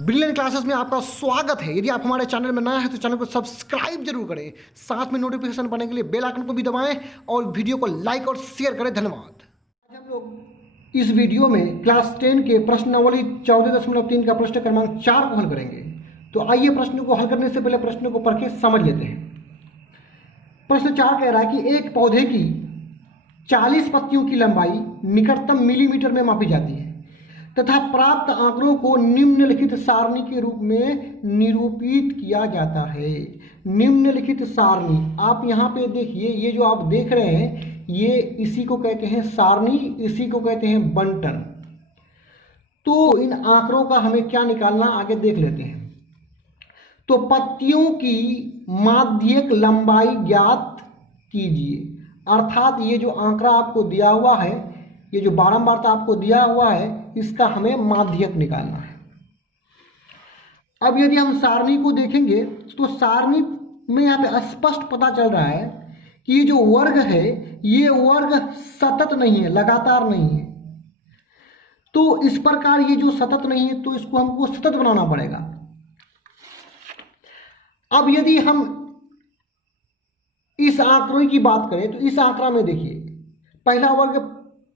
Brilliant classes में आपका स्वागत है। यदि आप हमारे चैनल में नया है तो चैनल को सब्सक्राइब जरूर करें, साथ में नोटिफिकेशन पाने के लिए बेल आइकन को भी दबाएं और वीडियो को लाइक और शेयर करें। धन्यवाद। आज हम लोग इस वीडियो में क्लास 10 के प्रश्नावली 14.3 का प्रश्न क्रमांक 4 को हल करेंगे। तो आइए प्रश्न को हल करने से पहले प्रश्न को पढ़ के समझ लेते हैं। प्रश्न 4 कह रहा है कि एक पौधे की 40 पत्तियों की लंबाई निकटतम मिलीमीटर में मापी जाती है तथा प्राप्त आंकड़ों को निम्नलिखित सारणी के रूप में निरूपित किया जाता है। निम्नलिखित सारणी, आप यहाँ पे देखिए, ये जो आप देख रहे हैं ये इसी को कहते हैं सारणी, इसी को कहते हैं बंटन। तो इन आंकड़ों का हमें क्या निकालना, आगे देख लेते हैं। तो पत्तियों की माध्यिक लंबाई ज्ञात कीजिए, अर्थात ये जो आंकड़ा आपको दिया हुआ है, ये जो बारंबारता आपको दिया हुआ है, इसका हमें माध्यक निकालना है। अब यदि हम सारणी को देखेंगे तो सारणी में यहाँ पे स्पष्ट पता चल रहा है कि ये जो वर्ग है ये वर्ग सतत नहीं है, लगातार नहीं है। तो इस प्रकार ये जो सतत नहीं है तो इसको हमको सतत बनाना पड़ेगा। अब यदि हम इस आंकड़े की बात करें तो इस आंकड़ा में देखिए, पहला वर्ग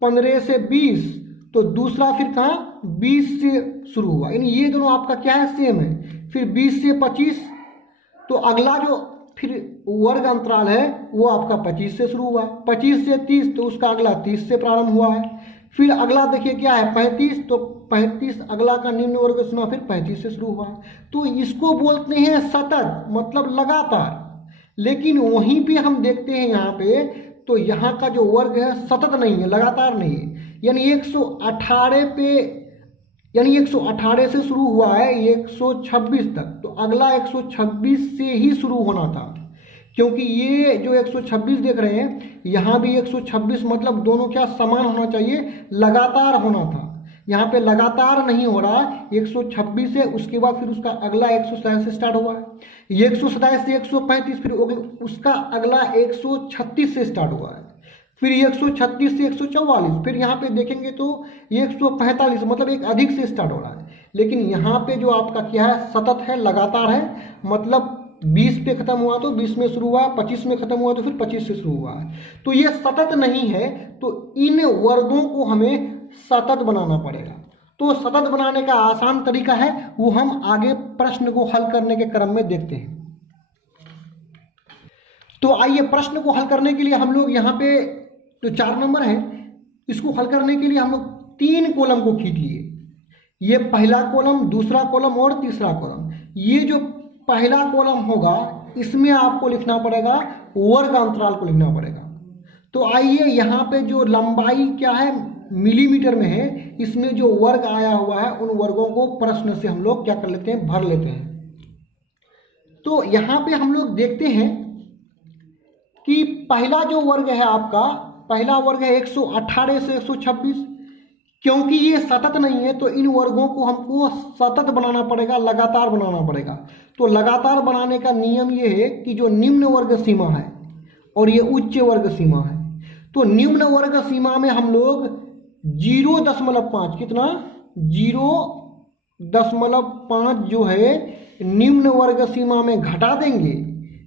15 से 20, तो दूसरा फिर कहाँ 20 से शुरू हुआ, यानी ये दोनों आपका क्या है, सेम है। फिर 20 से 25, तो अगला जो फिर वर्ग अंतराल है वो आपका 25 से शुरू हुआ। 25 से 30, तो उसका अगला 30 से प्रारंभ हुआ है। फिर अगला देखिए क्या है 35, तो 35 अगला का निम्न वर्ग सीमा फिर 35 से शुरू हुआ है। तो इसको बोलते हैं सतत, मतलब लगातार। लेकिन वहीं पे हम देखते हैं यहाँ पे, तो यहाँ का जो वर्ग है सतत नहीं है, लगातार नहीं है। यानी 118 पे, यानी 118 से शुरू हुआ है 126 तक, तो अगला 126 से ही शुरू होना था, क्योंकि ये जो 126 देख रहे हैं यहाँ भी 126, मतलब दोनों क्या समान होना चाहिए, लगातार होना था। यहाँ पे लगातार नहीं हो रहा, 126 है, उसके बाद फिर उसका अगला 127 से स्टार्ट हुआ है, 127 से 135, फिर उसका अगला 136 से स्टार्ट हुआ है, फिर 136 से 144, फिर यहाँ पे देखेंगे तो 145, मतलब एक अधिक से स्टार्ट हो रहा है। लेकिन यहाँ पे जो आपका क्या है, सतत है, लगातार है, मतलब 20 पे खत्म हुआ तो 20 में शुरू हुआ, 25 में खत्म हुआ तो फिर 25 से शुरू हुआ है। तो ये सतत नहीं है, तो इन वर्गों को हमें सतत बनाना पड़ेगा। तो सतत बनाने का आसान तरीका है, वो हम आगे प्रश्न को हल करने के क्रम में देखते हैं। तो आइए प्रश्न को हल करने के लिए हम लोग यहाँ पे जो 4 नंबर है, इसको हल करने के लिए हम लोग 3 कॉलम को खींच लिए। ये पहला कॉलम, दूसरा कॉलम और तीसरा कॉलम। ये जो पहला कॉलम होगा इसमें आपको लिखना पड़ेगा वर्ग अंतराल को लिखना पड़ेगा। तो आइए यहाँ पे जो लंबाई क्या है मिलीमीटर में है, इसमें जो वर्ग आया हुआ है उन वर्गों को प्रश्न से हम लोग क्या कर लेते हैं, भर लेते हैं। तो यहाँ पे हम लोग देखते हैं कि पहला जो वर्ग है आपका, पहला वर्ग है 118 से 126। क्योंकि ये सतत नहीं है तो इन वर्गों को हमको सतत बनाना पड़ेगा, लगातार बनाना पड़ेगा। तो लगातार बनाने का नियम ये है कि जो निम्न वर्ग सीमा है और ये उच्च वर्ग सीमा है, तो निम्न वर्ग सीमा में हम लोग 0.5, कितना 0.5 जो है निम्न वर्ग सीमा में घटा देंगे,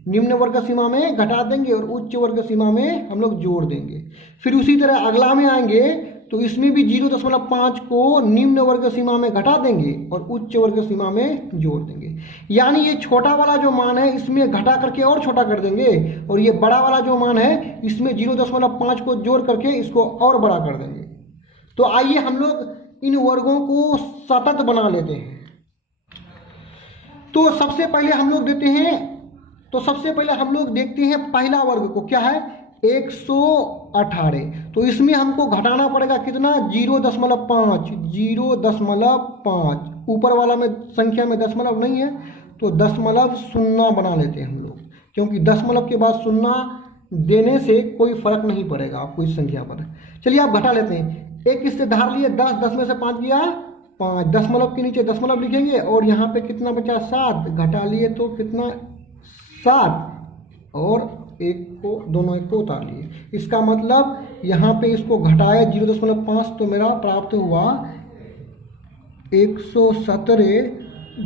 निम्न वर्ग सीमा में घटा देंगे और उच्च वर्ग सीमा में हम लोग जोड़ देंगे। फिर उसी तरह अगला में आएंगे तो इसमें भी 0.5 को निम्न वर्ग सीमा में घटा देंगे और उच्च वर्ग सीमा में जोड़ देंगे। यानी ये छोटा वाला जो मान है इसमें घटा करके और छोटा कर देंगे, और ये बड़ा वाला जो मान है इसमें 0.5 को जोड़ करके इसको और बड़ा कर देंगे। तो आइए हम लोग इन वर्गों को सतत बना लेते हैं। तो सबसे पहले हम लोग देखते हैं पहला वर्ग को, क्या है 118। तो इसमें हमको घटाना पड़ेगा कितना, 0.5। ऊपर वाला में संख्या में दशमलव नहीं है तो दशमलव शून्य बना लेते हैं हम लोग, क्योंकि दशमलव के बाद शून्य देने से कोई फर्क नहीं पड़ेगा आपको इस संख्या पर। चलिए आप घटा लेते हैं। एक इससे धार लिए 10, 10 में से 5 गया 5, दशमलव के नीचे दशमलव लिखेंगे और यहाँ पे कितना बचा 7, घटा लिए तो कितना 7, और एक को, दोनों एक को उतार लिए। इसका मतलब यहाँ पे इसको घटाया 0.5, तो मेरा प्राप्त हुआ 117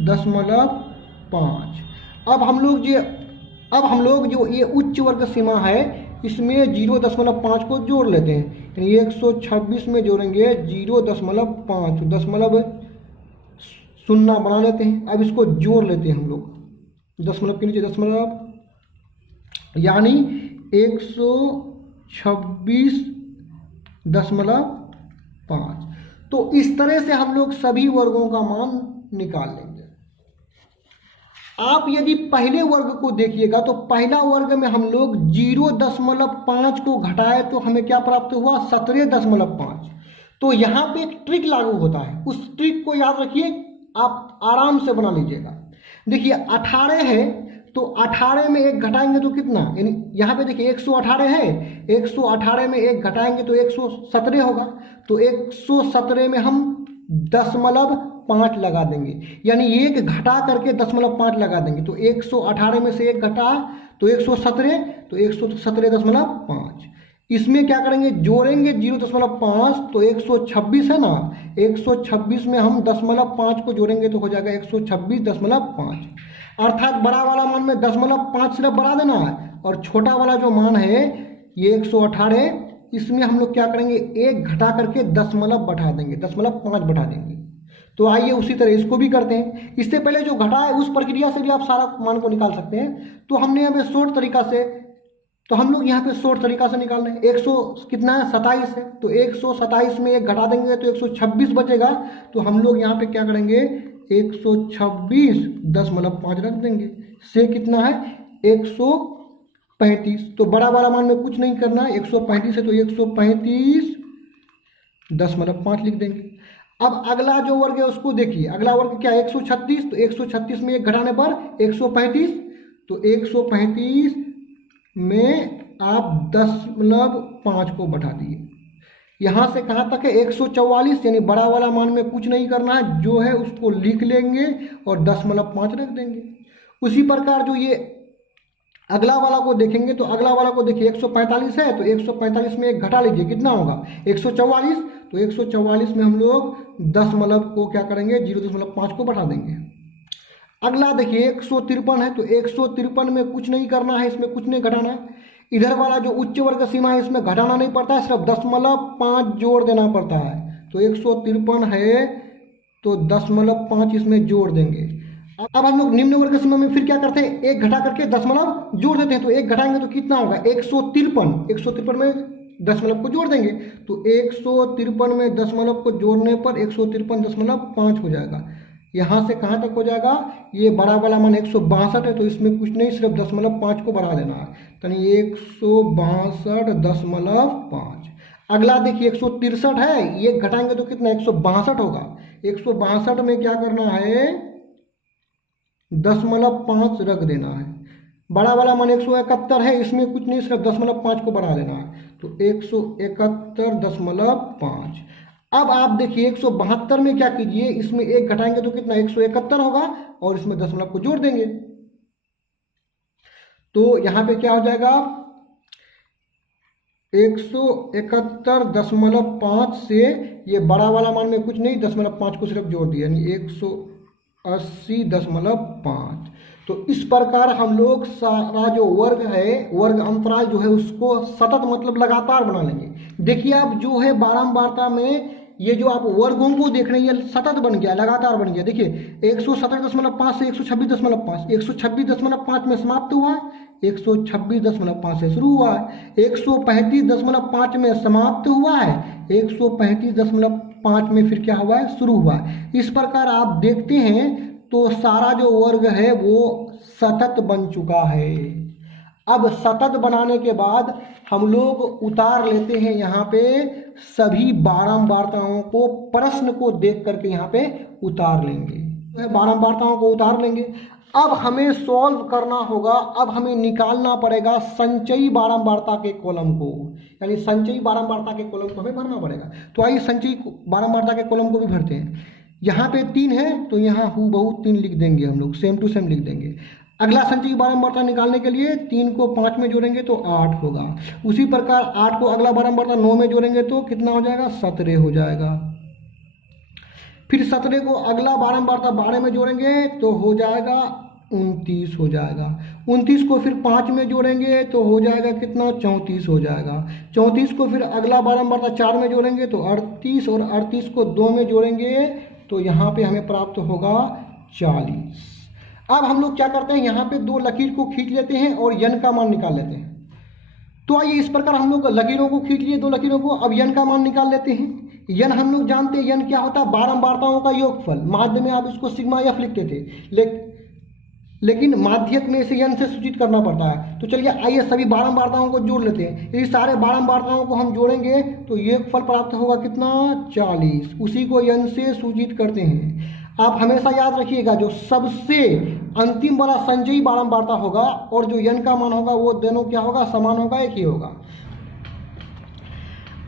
0.5। अब हम लोग जो ये उच्च वर्ग सीमा है इसमें 0.5 को जोड़ लेते हैं, यानी 126 में जोड़ेंगे 0.5 तो दशमलव शून्य बना लेते हैं। अब इसको जोड़ लेते हैं हम लोग, दशमलव के नीचे दशमलव, यानी 126.5। तो इस तरह से हम लोग सभी वर्गों का मान निकाल लेंगे। आप यदि पहले वर्ग को देखिएगा तो पहला वर्ग में हम लोग 0.5 को घटाए तो हमें क्या प्राप्त हुआ, 17.5। तो यहाँ पे एक ट्रिक लागू होता है, उस ट्रिक को याद रखिए, आप आराम से बना लीजिएगा। देखिए 18 है तो 18 में 1 घटाएंगे तो कितना, यानी यहाँ पे देखिए 118 है, 118 में 1 घटाएंगे तो 117 होगा। तो 117 में हम 0.5 लगा देंगे, यानी 1 घटा करके 0.5 लगा देंगे। तो 118 में से 1 घटा तो 117, तो 117.5। इसमें क्या करेंगे, जोड़ेंगे 0.5 तो 126 है ना, 126 में हम 0.5 को जोड़ेंगे तो हो जाएगा 126.5। अर्थात बड़ा वाला मान में 0.5 सिर्फ बढ़ा देना है, और छोटा वाला जो मान है ये 118, इसमें हम लोग क्या करेंगे, 1 घटा करके 0.5 बढ़ा देंगे, 0.5 बढ़ा देंगे। तो आइए उसी तरह इसको भी करते हैं। इससे पहले जो घटा है उस प्रक्रिया से भी आप सारा मान को निकाल सकते हैं। तो हमने यहाँ पे शॉर्ट तरीका से, तो हम लोग यहाँ पे शॉर्ट तरीका से निकाल रहे हैं। 100 कितना है, 27 है, तो 127 में 1 घटा देंगे तो 126 बचेगा। तो हम लोग यहाँ पे क्या करेंगे, 126.5 रख देंगे, से कितना है 135। तो बड़ा वाला मान में कुछ नहीं करना है, 135 है तो 135.5 लिख देंगे। अब अगला जो वर्ग है उसको देखिए, अगला वर्ग क्या है, 136। तो 136 में 1 घटाने पर 135, तो 135 में आप 0.5 को बढ़ा दिए। यहाँ से कहाँ तक है, 144, यानी बड़ा वाला मान में कुछ नहीं करना है, जो है उसको लिख लेंगे और 0.5 रख देंगे। उसी प्रकार जो ये अगला वाला को देखेंगे, तो अगला वाला को देखिए 145 है, तो 145 में 1 घटा लीजिए, कितना होगा 144। तो 144 में हम लोग 0 को क्या करेंगे, 0.5 को बढ़ा देंगे। अगला देखिए 153 है, तो 153 में कुछ नहीं करना है, इसमें कुछ नहीं घटाना है। इधर वाला जो उच्च वर्ग सीमा है इसमें घटाना नहीं पड़ता है, सिर्फ 0.5 जोड़ देना पड़ता है। तो 153 है तो 0.5 इसमें जोड़ देंगे। अब हम लोग निम्न वर्ग सीमा में फिर क्या करते हैं, 1 घटा करके 0 जोड़ देते हैं। तो 1 घटाएंगे तो कितना होगा, 153 में 0 को जोड़ देंगे। तो 153 में 0 को जोड़ने पर 153.5 हो जाएगा। यहाँ से कहाँ तक हो जाएगा, ये बड़ा वाला मान 162 है, तो इसमें कुछ नहीं, सिर्फ 0.5 को बढ़ा देना है। तो 162.5। अगला देखिए 163 है, ये घटाएंगे तो कितना 162 होगा। 162 में क्या करना है, 0.5 रख देना है। बड़ा वाला मान 171 है, इसमें कुछ नहीं, सिर्फ 0.5 को बढ़ा देना है। तो 171.5। अब आप देखिए 172 में क्या कीजिए, इसमें 1 घटाएंगे तो कितना 171 होगा, और इसमें 0 को जोड़ देंगे। तो यहाँ पे क्या हो जाएगा, 171.5 से ये बड़ा वाला मान में कुछ नहीं, 0.5 को सिर्फ जोड़ दिया, यानी 180.5। तो इस प्रकार हम लोग सारा जो वर्ग है, वर्ग अंतराल जो है उसको सतत मतलब लगातार बना लेंगे। देखिए आप जो है बारंबारता में ये जो आप वर्गों को देख रहे हैं ये सतत बन गया, लगातार बन गया। देखिए 117.5 से 126.5, 126.5 में समाप्त हुआ, 126.5 से शुरू हुआ है, 135.5 में समाप्त हुआ है, 135.5 में फिर क्या हुआ है, शुरू हुआ है। इस प्रकार आप देखते हैं तो सारा जो वर्ग है वो सतत बन चुका है। अब सतत बनाने के बाद हम लोग उतार लेते हैं यहाँ पे सभी बारंबारताओं को, प्रश्न को देख करके यहाँ पे उतार लेंगे, बारंबारताओं को उतार लेंगे। अब हमें सॉल्व करना होगा, अब हमें निकालना पड़ेगा संचयी बारंबारता के कॉलम को, यानी संचयी बारंबारता के कॉलम को हमें भरना पड़ेगा। तो आइए संचयी बारंबारता के कॉलम को भी भरते हैं। यहाँ पे 3 है तो यहाँ हूबहू 3 लिख देंगे, हम लोग सेम टू सेम लिख देंगे। अगला संचयी बारंबारता निकालने के लिए 3 को 5 में जोड़ेंगे तो 8 होगा। उसी प्रकार 8 को अगला बारंबारता 9 में जोड़ेंगे तो कितना हो जाएगा, 17 हो जाएगा। फिर 17 को अगला बारंबारता 12 में जोड़ेंगे तो हो जाएगा 29 हो जाएगा। 29 को फिर 5 में जोड़ेंगे तो हो जाएगा कितना, 34 हो जाएगा। 34 को फिर अगला बारंबारता 4 में जोड़ेंगे तो 38, और 38 को 2 में जोड़ेंगे तो यहाँ पे हमें प्राप्त होगा 40। अब हम लोग क्या करते हैं, यहाँ पे दो लकीर को खींच लेते हैं और यन का मान निकाल लेते हैं। तो आइए इस प्रकार हम लोग लकीरों को खींच लिए, दो लकीरों को, अब यन का मान निकाल लेते हैं। यन हम लोग जानते हैं यन क्या होता है, बारंबारताओं का योगफल। माध्य में आप इसको सिग्मा एफ लिखते थे, लेकिन माध्यक में इसे यन से सूचित करना पड़ता है। तो चलिए आइए सभी बारंबारताओं को जोड़ लेते हैं। यदि सारे बारंबारताओं को हम जोड़ेंगे तो योगफल प्राप्त होगा कितना, 40। उसी को यन से सूचित करते हैं। आप हमेशा याद रखिएगा, जो सबसे अंतिम वाला संचयी बारंबारता होगा और जो यन का मान होगा वो दोनों क्या होगा, समान होगा, एक ही होगा।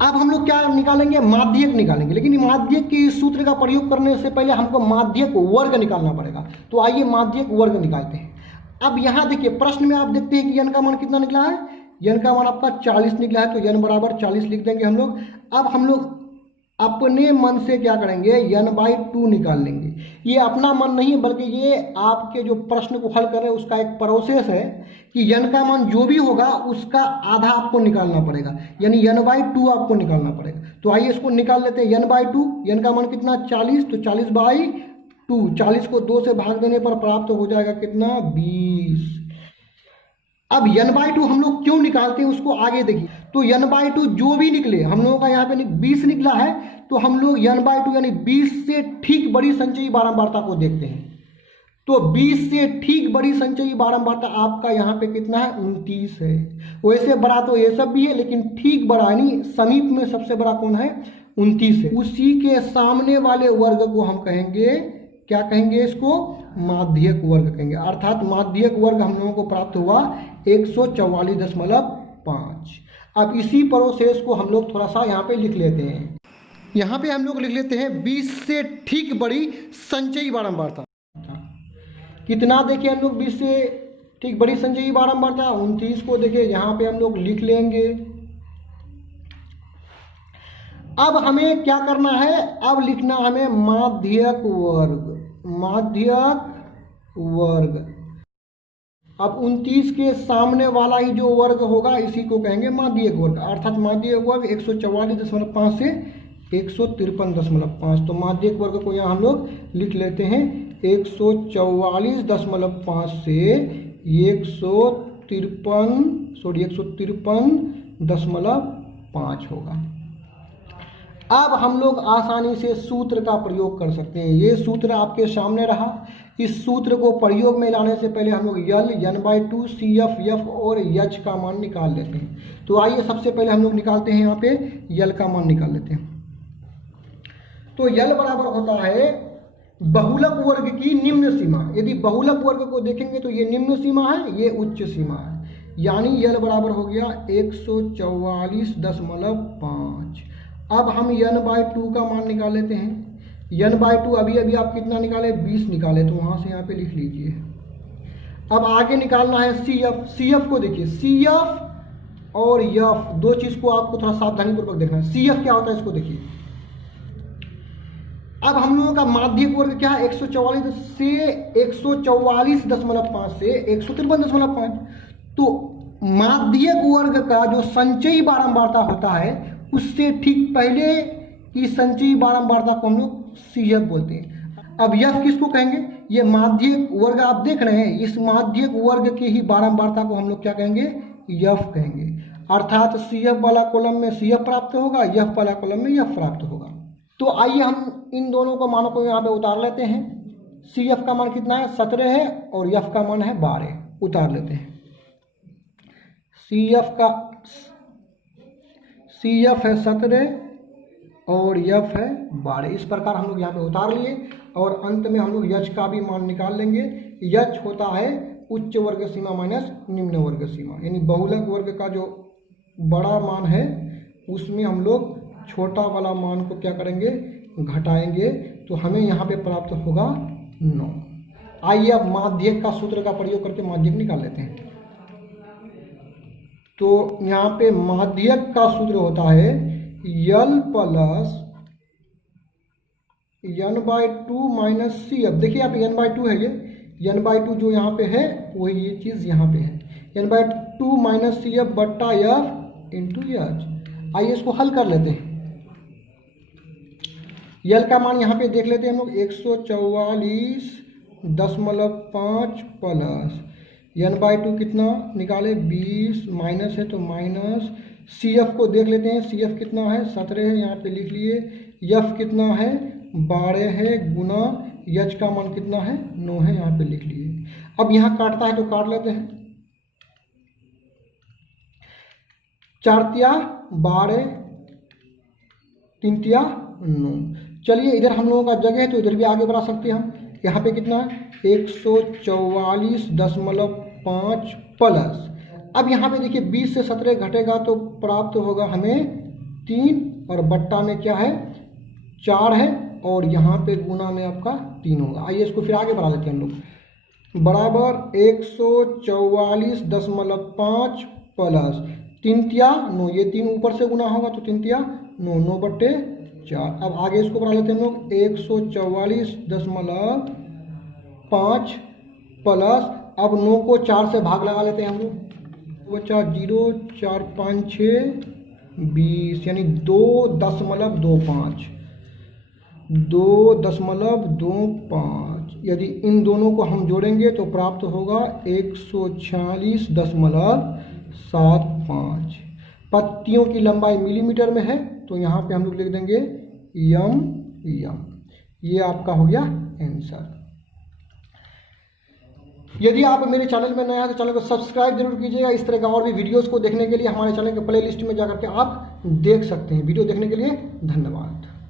अब हम लोग क्या निकालेंगे, माध्यक निकालेंगे, लेकिन माध्यक के इस सूत्र का प्रयोग करने से पहले हमको माध्यक वर्ग निकालना पड़ेगा। तो आइए माध्यक वर्ग निकालते हैं। अब यहाँ देखिए प्रश्न में आप देखते हैं कि यन का मान कितना निकला है, यन का मान आपका 40 निकला है, तो यन बराबर 40 लिख देंगे हम लोग। अब हम लोग अपने मन से क्या करेंगे, n/2 निकाल लेंगे। ये अपना मन नहीं, बल्कि ये आपके जो प्रश्न को हल कर रहे हैं उसका एक प्रोसेस है कि n का मान जो भी होगा उसका आधा आपको निकालना पड़ेगा, यानी n/2 आपको निकालना पड़ेगा। तो आइए इसको निकाल लेते हैं। n/2, n का मान कितना, 40, तो 40/2, 40 को 2 से भाग देने पर प्राप्त हो जाएगा कितना, 20। अब n/2 हम लोग क्यों निकालते हैं उसको आगे देखिए। तो n/2 जो भी निकले, हम लोगों का यहाँ पे 20 निकला है, तो हम लोग n/2 यानी 20 से ठीक बड़ी संचयी बारंबारता को देखते हैं। तो 20 से ठीक बड़ी संचयी बारंबारता आपका यहाँ पे कितना है, 29 है। वैसे बड़ा तो ये सब भी है, लेकिन ठीक बड़ा यानी समीप में सबसे बड़ा कौन है, 29 है। उसी के सामने वाले वर्ग को हम कहेंगे, क्या कहेंगे, इसको माध्यक वर्ग कहेंगे। अर्थात माध्यक वर्ग हम लोगों को प्राप्त हुआ 144.5। अब इसी प्रोसेस को हम लोग थोड़ा सा यहाँ पे लिख लेते हैं। यहाँ पे हम लोग लिख लेते हैं 20 से ठीक बड़ी संचयी बारंबारता कितना, देखिए हम लोग 20 से ठीक बड़ी संचयी बारंबारता 29 को देखिए यहाँ पे हम लोग लिख लेंगे। अब हमें क्या करना है, अब लिखना हमें माध्यक वर्ग, माध्यक वर्ग। अब 29 के सामने वाला ही जो वर्ग होगा इसी को कहेंगे माध्यक वर्ग। अर्थात माध्यक वर्ग 144.5 से 153.5। तो माध्यक वर्ग को यहाँ हम लोग लिख लेते हैं 144.5 से 153.5 होगा। अब हम लोग आसानी से सूत्र का प्रयोग कर सकते हैं। ये सूत्र आपके सामने रहा। इस सूत्र को प्रयोग में लाने से पहले हम लोग यल, n/2, CF, F और H का मान निकाल लेते हैं। तो आइए सबसे पहले हम लोग निकालते हैं, यहाँ पे यल का मान निकाल लेते हैं। तो यल बराबर होता है बहुलक वर्ग की निम्न सीमा। यदि बहुलक वर्ग को देखेंगे तो ये निम्न सीमा है, ये उच्च सीमा है, यानी यल बराबर हो गया 144.5। अब हम n/2 का मान निकाल लेते हैं। n/2 अभी अभी आप कितना निकाले, 20 निकाले, तो वहाँ से यहाँ पे लिख लीजिए। अब आगे निकालना है CF। CF को देखिए, CF और F दो चीज़ को आपको थोड़ा सावधानीपूर्वक देखना है। CF क्या होता है इसको देखिए। अब हम लोगों का माध्यक वर्ग क्या है, 144 से 144.5 से 153.5। तो माध्यक वर्ग का जो संचयी बारंबारता होता है उससे ठीक पहले की संचयी बारंबारता को हम लोग CF बोलते हैं। अब F किसको कहेंगे, ये माध्यक वर्ग आप देख रहे हैं, इस माध्यक वर्ग की ही बारंबारता को हम लोग क्या कहेंगे, F कहेंगे। अर्थात CF वाला कॉलम में CF प्राप्त होगा, F वाला कॉलम में F प्राप्त होगा। तो आइए हम इन दोनों को मानों को यहाँ पे उतार लेते हैं। CF का मान कितना है, 17 है, और F का मान है 12। उतार लेते हैं। CF है 17 और F है 12। इस प्रकार हम लोग यहाँ पे उतार लिए, और अंत में हम लोग H का भी मान निकाल लेंगे। H होता है उच्च वर्ग सीमा माइनस निम्न वर्ग सीमा, यानी बहुलक वर्ग का जो बड़ा मान है उसमें हम लोग छोटा वाला मान को क्या करेंगे, घटाएंगे, तो हमें यहाँ पे प्राप्त होगा 9। आइए अब माध्यक का सूत्र का प्रयोग करके माध्यक निकाल लेते हैं। तो यहाँ पे माध्यक का सूत्र होता है L plus n/2 minus C F. देखिए यहाँ पे n/2 है, ये n/2 जो यहाँ पे है वही ये चीज़ यहाँ पे है, n/2 माइनस सी एफ बट्टा एफ इंटू एच। आइए इसको हल कर लेते हैं। यल का मान यहाँ पे देख लेते हैं हम लोग 144.5 प्लस n/2 कितना निकाले 20 माइनस है तो माइनस, सी एफ को देख लेते हैं, सी एफ कितना है 17 है, यहाँ पे लिख लिए, एफ कितना है 12 है, गुना एच का मान कितना है 9 है, यहाँ पे लिख लिए। अब यहाँ काटता है तो काट लेते हैं, 4 तिया 12 3 तिया 9। चलिए इधर हम लोगों का जगह है तो इधर भी आगे बढ़ा सकते हैं हम। यहाँ पे कितना 144.5 प्लस, अब यहाँ पे देखिए 20 से 17 घटेगा तो प्राप्त होगा हमें 3 और बट्टा में क्या है 4 है और यहाँ पे गुना में आपका 3 होगा। आइए इसको फिर आगे बढ़ा लेते हैं हम लोग, बराबर 144.5 प्लस 3 तिया 9, ये 3 ऊपर से गुना होगा तो 3 तिया 9, 9/4। अब आगे इसको बढ़ा लेते हैं हम लोग 144.5 प्लस, अब 9 को 4 से भाग लगा लेते हैं हम लोग, बचा 0 4 5 6 20 यानी 2.25 2.25। यदि इन दोनों को हम जोड़ेंगे तो प्राप्त होगा 146.75। पत्तियों की लंबाई मिलीमीटर में है तो यहाँ पे हम लोग लिख देंगे यम। ये आपका हो गया आंसर। यदि आप मेरे चैनल में नए हैं तो चैनल को सब्सक्राइब जरूर कीजिएगा। इस तरह का और भी वीडियोस को देखने के लिए हमारे चैनल के प्लेलिस्ट में जाकर के आप देख सकते हैं। वीडियो देखने के लिए धन्यवाद।